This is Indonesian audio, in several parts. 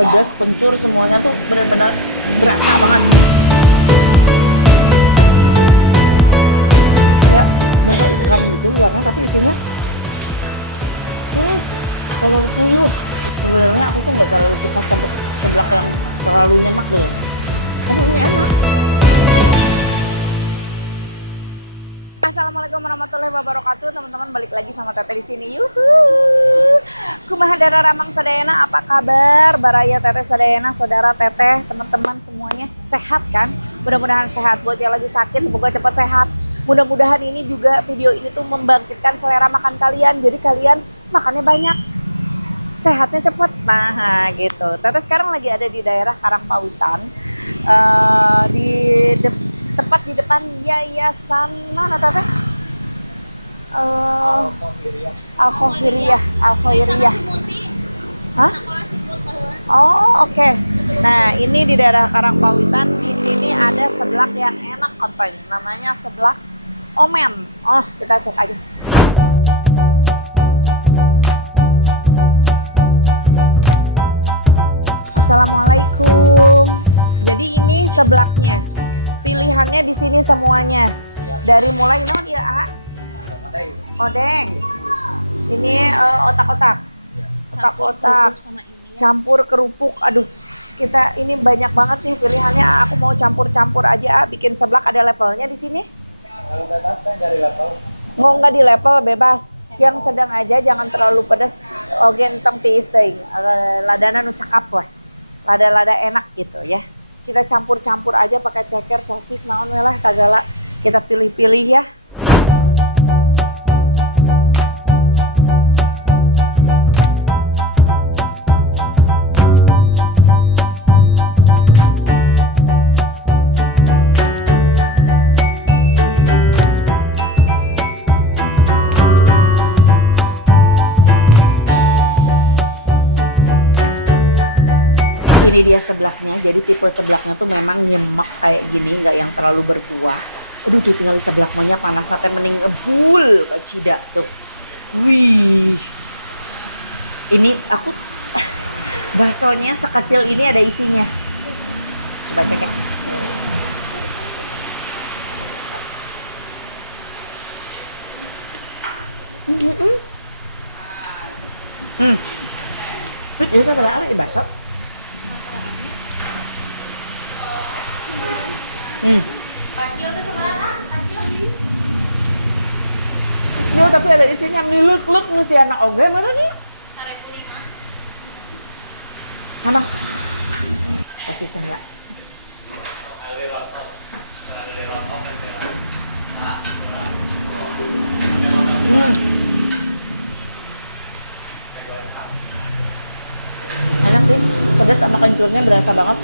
pedas, kencur, semuanya tuh benar-benar berasa banget. Kayak berasa ikan gitu luarnya, tapi isinya telur puyuh. Sebenarnya aku tuh nggak terlalu suka seblak yang terlalu nyemak deh. Tapi ini enak. Assalamualaikum warahmatullahi wabarakatuh, teman-teman, balik lagi sama Teteh di sini. Yuhu. Kumaha dara ramang sadayana, apa kabar? Baraya Teteh sadayana, saudara Teteh, teman-teman semuanya sehat kan? Mudah-mudahan sehat. Buat yang lagi sakit semoga cepat sehat. Mudah-mudahan ini juga video ini tuh membangkitkan selera makan kalian. Jadi kalian makannya banyak, sehatnya cepat. Nah, gitu. Teteh sekarang lagi ada di daerah Karangpawitan, tepat di depan yayasan mana Teteh? Al-Khoiriyah. Hah? Oh, oke. Nah, ini di daerah Karangpawitan. Di sini ada seblak yang enak katanya. Namanya seblak Omen. Oh, kita cek aja. Assalamualaikum. Jadi ini seblaknya. Pilihannya di sini semuanya. Dari mulai dia odeng. Ini otak-otak. Otak-otak. Campur kerupuk. Aduh, kita ini banyak banget nih pilihannya. Aku mau campur-campur aja. Bikin seblak ada levelnya di sini. Kalau bebas dari level. Mau nggak di level bebas. Yang sedang aja, jangan terlalu pedas. Oke, entong tiis teuing. Ladana nu cakap weh. Lada-lada enak gitu ya. Kita campur-campur aja pakai ceker, sosis, naon lah segala. Kita pilih-pilih ya. Ini dia seblaknya, jadi tipe seblaknya tuh memang nyemek kayak gini, nggak yang terlalu berkuah. Aduh tuh tinggal di seblaknya panas nanti mending ngebul Kak Cida tuh. Wih, ini aku baksonya sekecil ini ada isinya. Coba cek ya. Biasa pada ada di bakso. Yo, tapi ada isinya milek-lek nu si anak oge mana nih? Mana? Kasih setengah. Enak sih, pedas sama kencurnya berasa banget.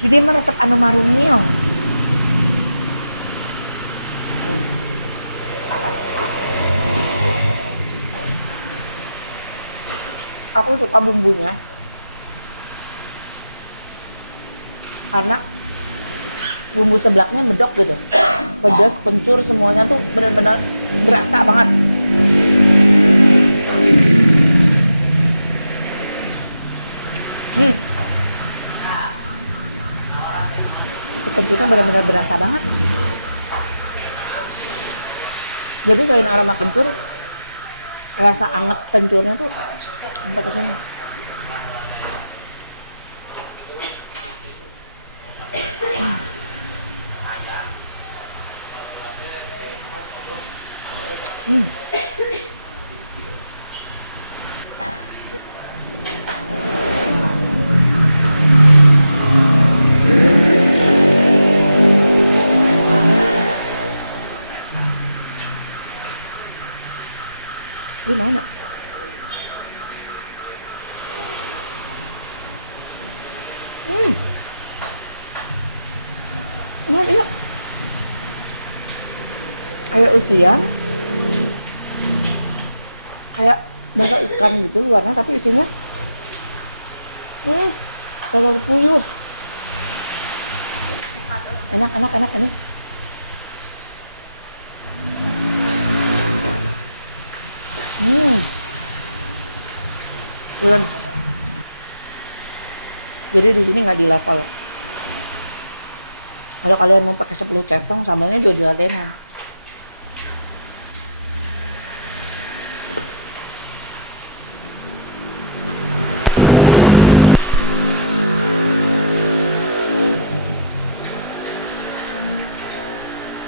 Jadi meresep anu marumil. Aku suka bumbunya karena bumbu seblaknya medok gitu, pedas, kencur, semuanya tuh benar-benar berasa banget. Kencurnya benar-benar berasa banget. Jadi selain aroma kencur, rasa anget kencurnya tuh sampai ke sini. Gimana? Iya. Kayak usian, kayak bakso ikan gitu luarnya, tapi isinya telur puyuh. Enak ini. turun. Jadi di sini nggak di level. Kalau kalian mau pakai 10 centong, sambalnya 2 diladenan.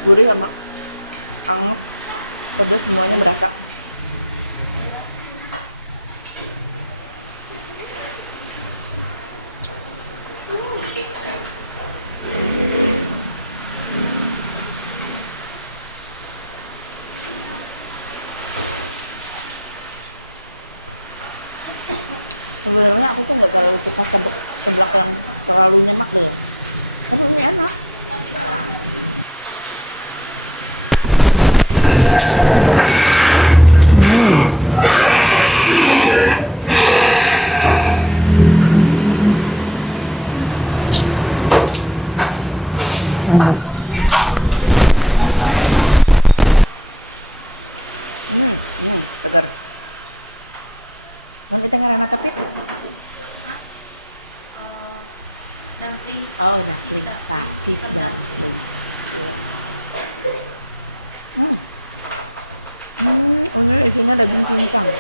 Gurih sama anget, pedas semuanya berasa. Sebenarnya aku tuh nggak terlalu suka seblak yang terlalu nyemak deh. Karena ini enak. Segar. Nanti tengah rana tapit. Dumpling. Oh, dumpling. Cheese dumpling. Ini isinya daging cincang.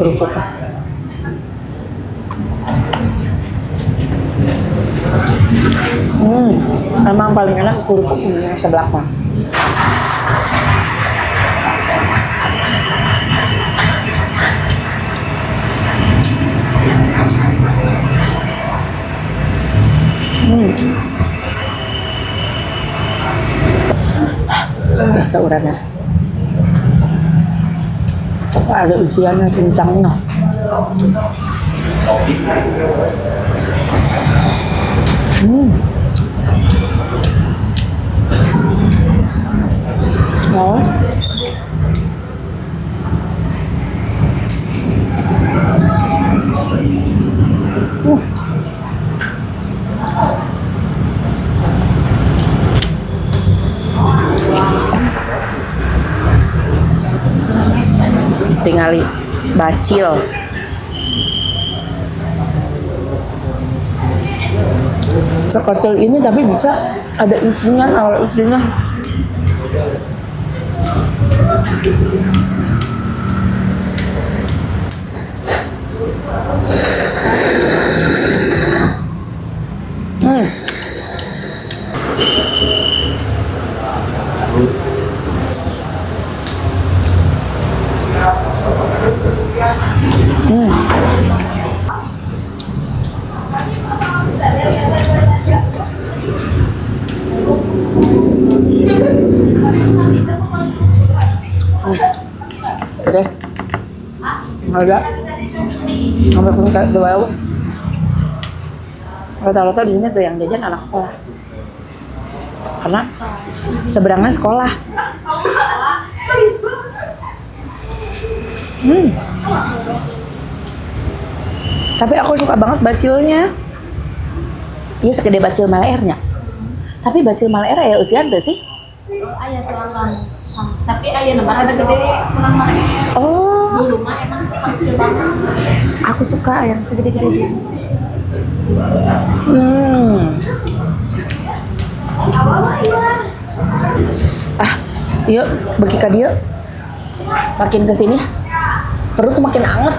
Kerupuk. Emang paling enak kerupuk yang sebelah mah. Rasa uratnya. Ada isiannya cincangnya. Oh. Tingali bacil. Sekecil ini tapi bisa ada isinya, awal isinya. Pedas. Ada. Sampai pun kayak dua. Rata-rata di sini tuh yang jajan anak sekolah. Karena seberangnya sekolah. Tapi aku suka banget bacilnya. Iya segede bacil Malairenya. Tapi bacil Malaire ya usian tuh sih. Ayah tulang tapi ayah nambah ada gede tulang mana? Oh. Dulu mah emang kecil banget. Aku suka yang segede-gede gitu. Yuk bagi ka dia. Makin kesini perut tuh makin anget.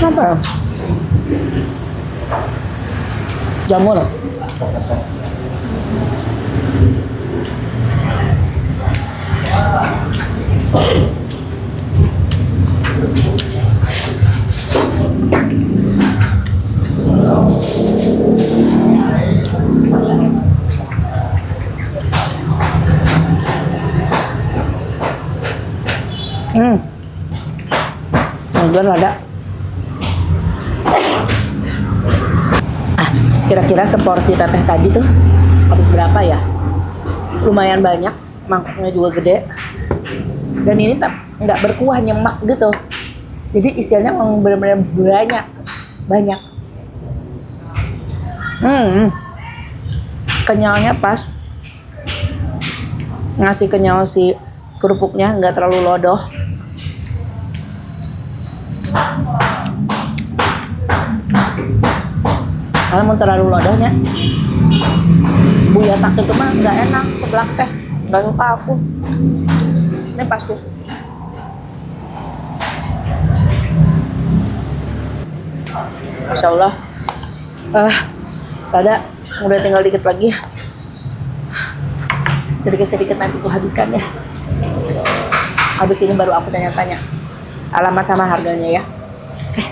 Apa? Jamur. segar ada. Kira-kira seporsi teteh tadi tuh habis berapa ya? Lumayan banyak, mangkoknya juga gede. Dan ini nggak berkuah, nyemak gitu. Jadi isiannya memang benar-benar banyak. Kenyalnya pas. Ngasih kenyal si kerupuknya, nggak terlalu lodoh. Kalau mau terlalu lodohnya, buyatak itu mah nggak enak, seblak teh nggak suka aku. Ini pasti. Masya Allah. Ada udah tinggal dikit lagi. Sedikit-sedikit nanti aku habiskan ya. Habis ini baru aku tanya-tanya alamat sama harganya ya. Oke.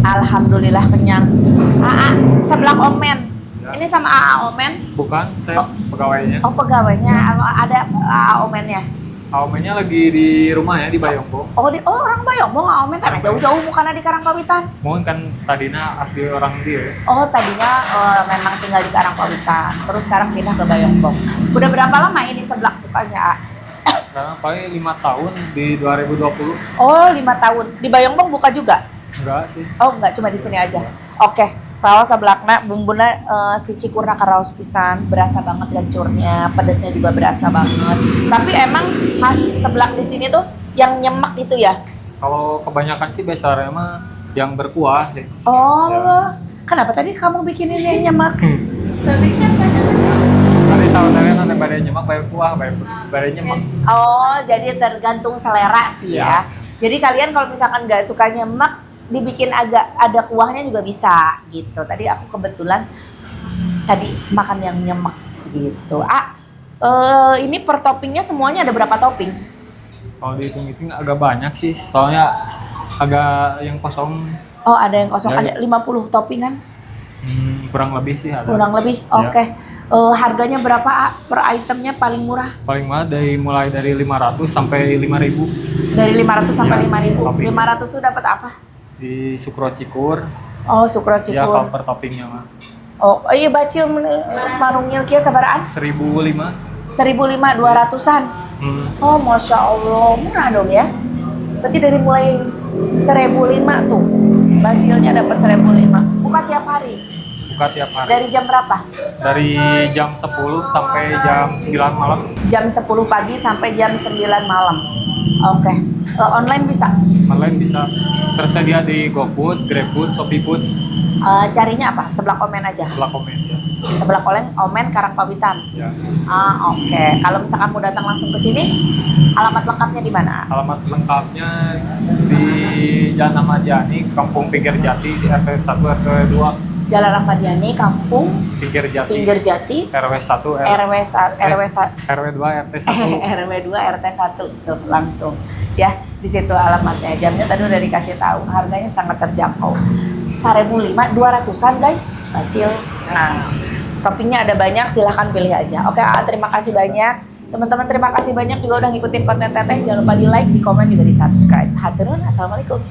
Alhamdulillah kenyang. Seblak omen. Ya. Ini sama AA omen. Bukan, saya pegawainya. Oh pegawainya. Ada AA omennya. Aumennya lagi di rumah ya, di Bayongko. Orang Bayongbong AA omen karena jauh-jauh bukan di Karangpawitan. Mohon kan tadinya asli orang dia. Oh tadinya memang tinggal di Karangpawitan. Terus sekarang pindah ke Bayongbong. Udah berapa lama ini seblak bukannya? Karena paling 5 tahun di 2020. Oh 5 tahun. Di Bayongbong buka juga? Enggak sih. Oh enggak, cuma di sini aja. Oke, raos seblakna bumbuna si cikurna karaos pisan, berasa banget gancurnya, pedasnya juga berasa banget. Tapi emang khas seblak di sini tuh yang nyemek gitu ya? Kalau kebanyakan sih biasanya mah yang berkuah sih. Oh, Ya. kenapa tadi kamu bikinin yang nyemek? Tadi saudaranya nanti badai nyemak, bayar kuah, badai nyemak. Oh, jadi tergantung selera sih ya. Jadi kalian kalau misalkan nggak suka nyemek, dibikin agak ada kuahnya juga bisa gitu. Tadi aku kebetulan tadi makan yang nyemek gitu. Ini per toppingnya semuanya ada berapa topping? Kalau dihitung-hitung agak banyak sih, soalnya agak yang kosong. Oh ada yang kosong, Ya. ada 50 toppingan? Kurang lebih sih ada. Kurang lebih, Ya. oke. Harganya berapa per itemnya paling murah? Paling mahal mulai dari 500 sampai 5.000 Dari 500 sampai Ya, 5.000. topping. 500 tuh dapat apa? di Sukro Cikur. Oh sukro Ya kalau cikur. per toppingnya mah Oh iya bacil marungil kia sabaraan? 1.005. 1.500, 200-an. Oh masya Allah, murah dong ya. Berarti dari mulai 1.005 tuh, bacilnya dapat 1.005. Buka tiap hari. Buka tiap hari. Dari jam berapa? Dari jam 10 sampai jam 9 malam. Jam 10 pagi sampai jam 9 malam. Oke. Online bisa? Online bisa tersedia di GoFood, GrabFood, ShopeeFood, Carinya apa? Seblak omen aja. sebelah komen ya. Seblak omen Karangpawitan. Ya. Oke. Kalau misalkan mau datang langsung ke sini, alamat lengkapnya di mana? Alamat lengkapnya di Jalan Ahmad Yani, Kampung Pinggir Jati, di RT 1 RT 2 Jalan Ahmadiani, Kampung Pinggir Jati, Pinggir Jati, RW 1 RW 2 RT 1. RW 2 RT 1 tuh langsung ya, di situ alamatnya. Jamnya tadi udah dikasih tahu, harganya sangat terjangkau. 1.005, 200-an guys, kecil. Nah, toppingnya ada banyak, silahkan pilih aja. Oke, terima kasih banyak teman-teman, terima kasih banyak juga udah ngikutin konten Teteh. Jangan lupa di like, di komen, juga di subscribe. Haturun, assalamualaikum.